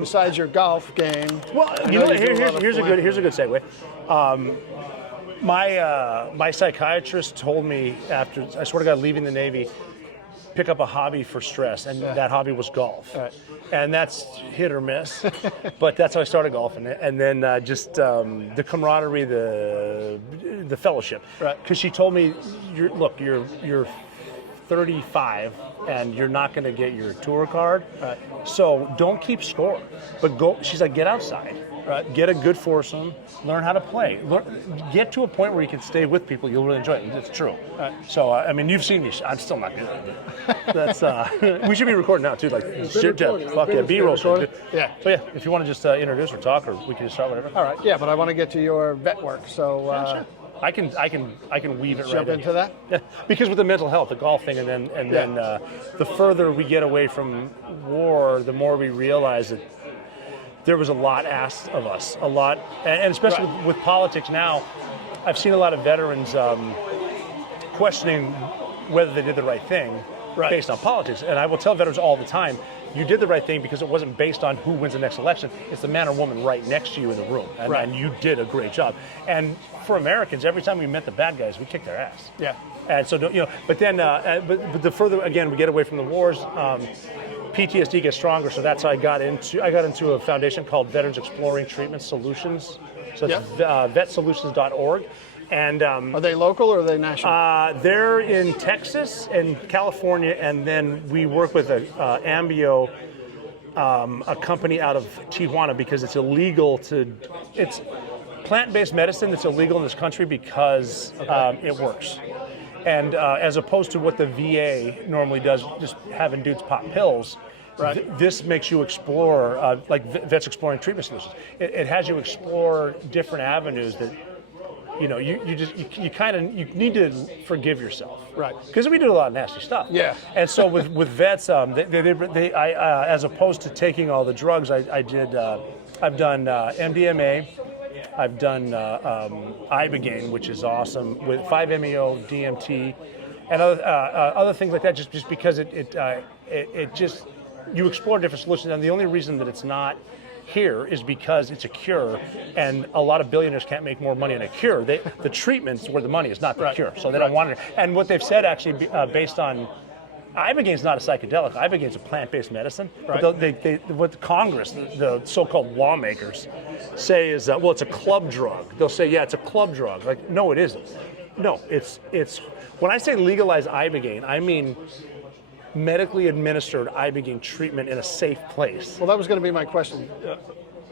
Besides your golf game. Well, you know, here's a good segue. My psychiatrist told me after, I swear to God, leaving the Navy, pick up a hobby for stress, and that hobby was golf. Right. And that's hit or miss, but that's how I started golfing. And then just the camaraderie, the fellowship. Right. Because she told me, you're 35 and you're not going to get your tour card, so don't keep score. But go. She's like, get outside, get a good foursome, learn how to play, get to a point where you can stay with people you'll really enjoy it. It's true. So I mean, you've seen me. I'm still not good. That's we should be recording now too. Like, fuck yeah, B-roll. Yeah. So yeah, if you want to just introduce or talk, or we can just start whatever. All right. Yeah, but I want to get to your vet work. So. Sure. I can weave it right in. Jump into that? Yeah, because with the mental health, the golf thing, and then the further we get away from war, the more we realize that there was a lot asked of us, and especially with politics now. I've seen a lot of veterans questioning whether they did the right thing based on politics, and I will tell veterans all the time, you did the right thing because it wasn't based on who wins the next election. It's the man or woman right next to you in the room, and you did a great job. And for Americans, every time we met the bad guys, we kicked their ass. Yeah. And so, but then, but the further again we get away from the wars, PTSD gets stronger. So that's how I got into a foundation called Veterans Exploring Treatment Solutions. So it's vetsolutions.org. And are they local or are they national? They're in Texas and California, and then we work with Ambio, a company out of Tijuana, because it's illegal it's plant-based medicine that's illegal in this country because it works. And as opposed to what the VA normally does, just having dudes pop pills, this makes you explore, like Vets Exploring Treatment Solutions. It has you explore different avenues that, you need to forgive yourself, because we did a lot of nasty stuff. Yeah. And so with vets, as opposed to taking all the drugs, I've done MDMA, I've done ibogaine, which is awesome, with 5-MeO, DMT, and other things like that. Just because it just, you explore different solutions, and the only reason that it's not here is because it's a cure, and a lot of billionaires can't make more money on a cure. The treatment's where the money is, not the cure, so they don't want it. And what they've said, actually, based on, ibogaine's not a psychedelic. Ibogaine's a plant-based medicine. But what Congress, the so-called lawmakers, say is that, well, it's a club drug. They'll say, yeah, it's a club drug. Like, no, it isn't. No, it's when I say legalize ibogaine, I mean medically administered ibogaine treatment in a safe place. Well, that was going to be my question.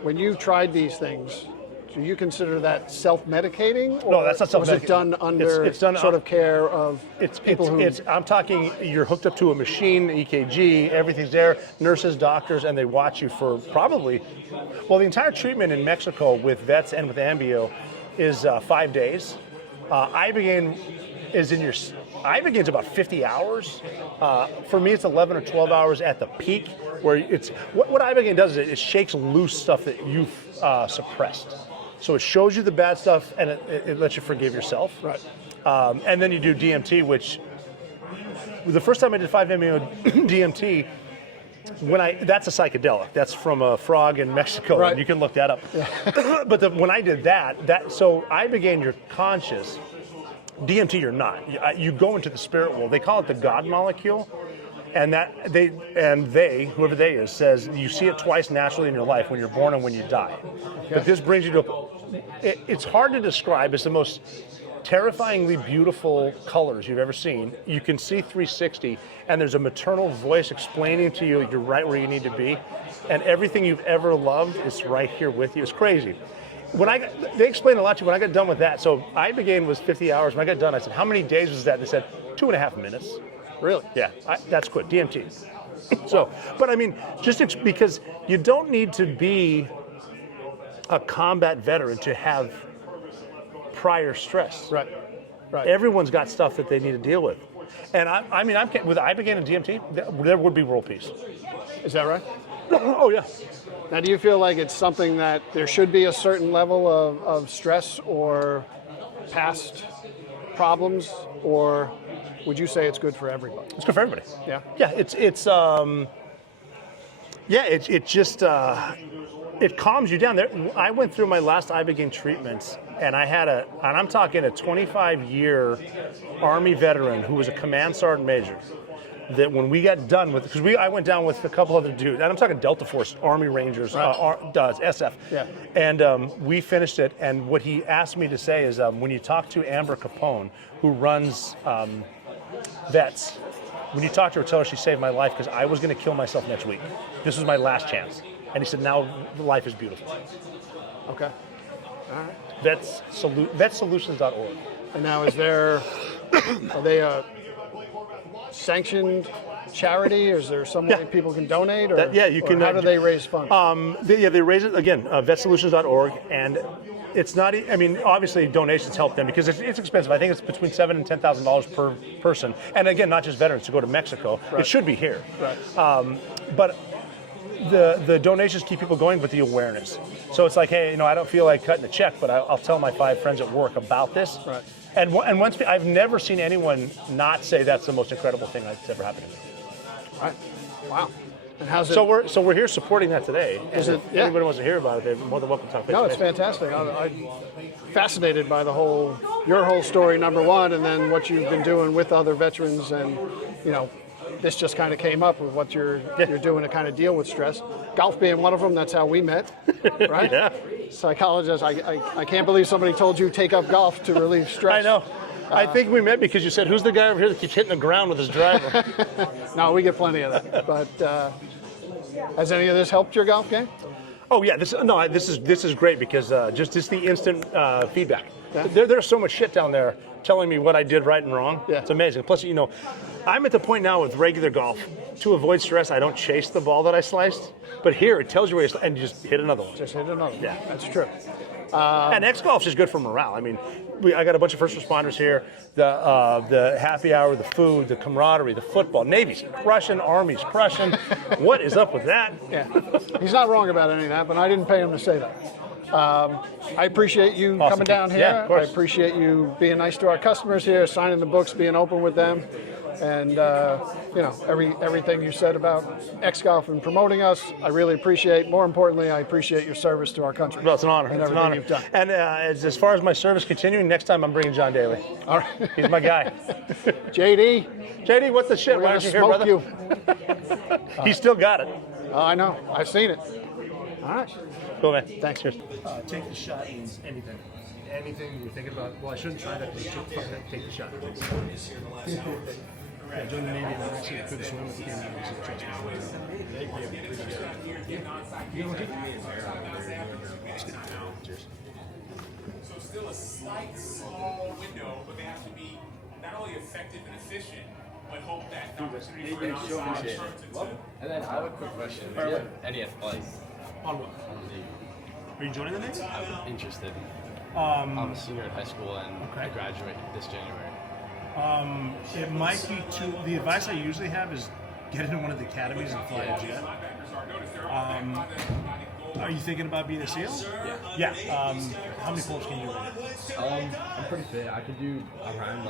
When you tried these things, do you consider that self-medicating? Or no, that's not self-medicating. Was it done under it's done sort of care of people who... I'm talking, you're hooked up to a machine, EKG, everything's there, nurses, doctors, and they watch you for probably, well, the entire treatment in Mexico with vets and with Ambio is 5 days. Ibogaine is Ibogaine's about 50 hours. For me, it's 11 or 12 hours at the peak, where it's, what Ibogaine does is it shakes loose stuff that you've suppressed. So it shows you the bad stuff, and it lets you forgive yourself. Right. And then you do DMT, which, the first time I did 5-MeO DMT, that's a psychedelic. That's from a frog in Mexico, and you can look that up. Yeah. But when I did so Ibogaine, you're conscious. DMT, you're not. You go into the spirit world. They call it the God molecule, and whoever they is, says you see it twice naturally in your life, when you're born and when you die. Okay. But this brings you to it's hard to describe. It's the most terrifyingly beautiful colors you've ever seen. You can see 360, and there's a maternal voice explaining to you you're right where you need to be, and everything you've ever loved is right here with you. It's crazy. They explained a lot to me when I got done with that. So Ibogaine was 50 hours. When I got done, I said, how many days was that? They said, 2.5 minutes. Really? Yeah, that's quick, DMT. So, but I mean, just because you don't need to be a combat veteran to have prior stress. Right. Everyone's got stuff that they need to deal with. And I'm with Ibogaine and DMT, there would be world peace. Is that right? Oh, yeah. Now, do you feel like it's something that there should be a certain level of stress or past problems, or would you say it's good for everybody? It's good for everybody. Yeah. Yeah, Yeah, it just it calms you down. There, I went through my last ibogaine treatments, and and I'm talking a 25-year Army veteran who was a command sergeant major. That when we got done with, because I went down with a couple other dudes, and I'm talking Delta Force, Army Rangers, SF, Yeah. and we finished it. And what he asked me to say is, when you talk to Amber Capone, who runs vets, when you talk to her, tell her she saved my life because I was going to kill myself next week. This was my last chance. And he said, now life is beautiful. Okay. All right. Vetsolutions.org. And now are they a sanctioned charity, or is there some way people can donate? Or, you can. How do they raise funds? They raise it, again, vetsolutions.org, and it's not, I mean, obviously donations help them because it's expensive. I think it's between $7,000 and $10,000 per person. And again, not just veterans to go to Mexico. Right. It should be here. Right. But the donations keep people going, but the awareness. So it's like, hey, I don't feel like cutting a check, but I'll tell my 5 friends at work about this. Right. And once I've never seen anyone not say that's the most incredible thing that's ever happened to me. Right. Wow. And how's it? So we're here supporting that today. Is and it? If anybody wants to hear about it, they're more than welcome to talk. No, it's fantastic. I'm fascinated by your whole story, number one, and then what you've been doing with other veterans, and this just kind of came up with what you're doing to kind of deal with stress. Golf being one of them. That's how we met, right? Yeah. Psychologist. I can't believe somebody told you take up golf to relieve stress. I know. I think we met because you said, "Who's the guy over here that keeps hitting the ground with his driver?" No, we get plenty of that. But has any of this helped your golf game? Oh yeah, this is great because just the instant feedback. Yeah. There's so much shit down there telling me what I did right and wrong. Yeah. It's amazing. Plus, I'm at the point now with regular golf, to avoid stress, I don't chase the ball that I sliced. But here, it tells you where and you just hit another one. Just hit another one. Yeah. That's true. And XGolf's is good for morale. I mean, I got a bunch of first responders here. The happy hour, the food, the camaraderie, the football. Navy's crushing, Army's crushing. What is up with that? Yeah. He's not wrong about any of that, but I didn't pay him to say that. I appreciate you coming down here. Yeah, of course. I appreciate you being nice to our customers here, signing the books, being open with them. And everything you said about XGolf and promoting us, I really appreciate. More importantly, I appreciate your service to our country. Well, it's an honor. And it's an everything honor. you've done. And as far as my service continuing, next time I'm bringing John Daly. All right. He's my guy. JD, what the shit? we're Why gonna aren't you here, smoke brother? you. He's still got it. Oh, I know. I've seen it. All right. Cool, man. Thanks. Cheers. Take the shot means anything. Anything you're thinking about. Well, I shouldn't try that. Take the shot. Yeah, join the Navy and I'll actually could swim with the Navy. You want to? Cheers. So still a slight, small window, but they have to be not only effective and efficient, but hope that the opportunity for an outside shot to. And then I have a quick question. Do you have any advice On what? on the Navy? Are you joining the Navy? I'm interested. I'm a senior in high school and I graduate this January. It might be the advice I usually have is get into one of the academies and fly a jet. Are you thinking about being a SEAL? Yeah. How many pull-ups can you do? I'm pretty fit. I can do around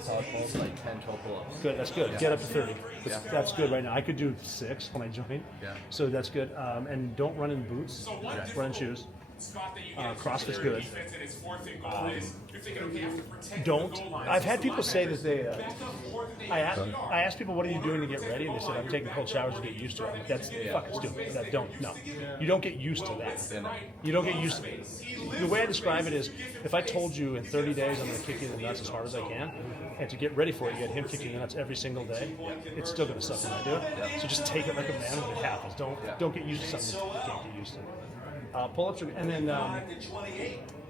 solid pulls, 10, 12 pull-ups. Good, that's good. Yeah. Get up to 30. Yeah. That's good right now. I could do 6 when I joined. Yeah. So that's good. And don't run in boots. Run in shoes. CrossFit's good. Don't. I've had people say that they. I asked people, "What are you doing to get ready?" And they said, "I'm taking cold showers to get used to it." I'm like, that's fucking stupid. No. You don't get used to that. You don't get used to it. The way I describe it is, if I told you in 30 days I'm going to kick you in the nuts as hard as I can, and to get ready for it, you get him kicking you in the nuts every single day, it's still going to suck when I do it. So just take it like a man when it happens. Don't get used to something you can't get used to. Pull-ups, and then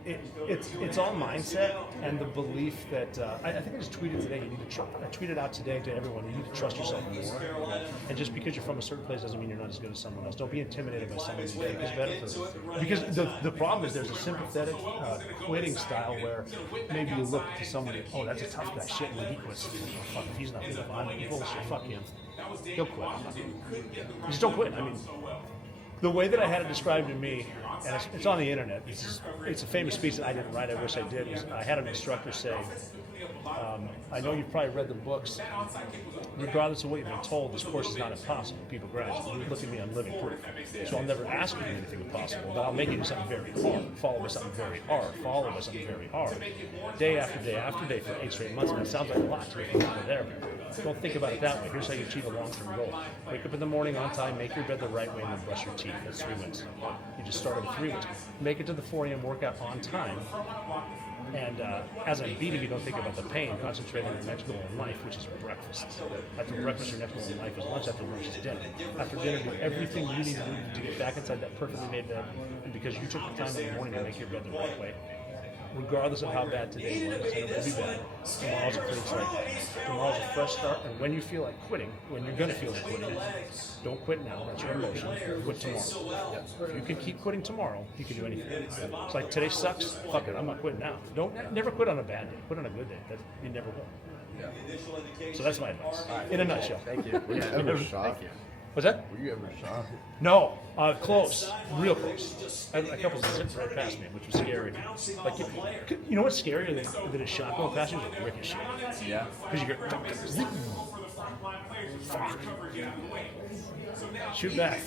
it's all mindset and the belief that I think I just tweeted today. You need to I tweeted out today to everyone. You need to trust yourself more. And just because you're from a certain place doesn't mean you're not as good as someone else. Don't be intimidated by someone who is better. Because the problem is there's a sympathetic quitting style where maybe you look to somebody. Oh, that's a tough guy. Shit, when he quits, fuck, if he's not good enough, I'm bullshit. Fuck him. He'll quit. You just don't quit. I mean. The way that I had it described to me, and it's on the internet, it's a famous speech that I didn't write, I wish I did, was I had an instructor say, I know you've probably read the books. Regardless of what you've been told, this course is not impossible. People graduate. You look at me, I'm living proof. So I'll never ask you to do anything impossible, but I'll make you do something very hard. Follow by something very hard. Follow by something very hard. Day after day after day for 8 straight months. And it sounds like a lot to me from out there. Don't think about it that way. Here's how you achieve a long-term goal. Wake up in the morning on time, make your bed the right way, and then brush your teeth. That's 3 wins. You just started with 3 wins. Make it to the 4 a.m. workout on time. And as I'm beating you, don't think about the pain. Concentrate on your next goal in life, which is breakfast. After breakfast, your next goal in life is lunch. After lunch is dinner. After dinner, do everything you need to do to get back inside that perfectly made bed. And because you took the time in the morning to make your bed the right way, regardless of how bad today was, and it will be bad. Tomorrow's a clean slate. Tomorrow's a fresh start, and when you feel like quitting, when you're gonna feel like quitting, don't quit now. That's your emotion. Quit tomorrow. If you can keep quitting tomorrow, you can do anything. It's like today sucks. Fuck it, I'm not quitting now. Never quit on a bad day. Quit on a good day. You never will. So that's my advice. In a nutshell. Thank you. Were you ever shot? What's that? Were you ever shot? No, close, real close. I had a couple zipped right past me, which was scary. Like, you know what's scarier than a shot going past you? Is a ricochet. Yeah. Because you go, fuck. Shoot back.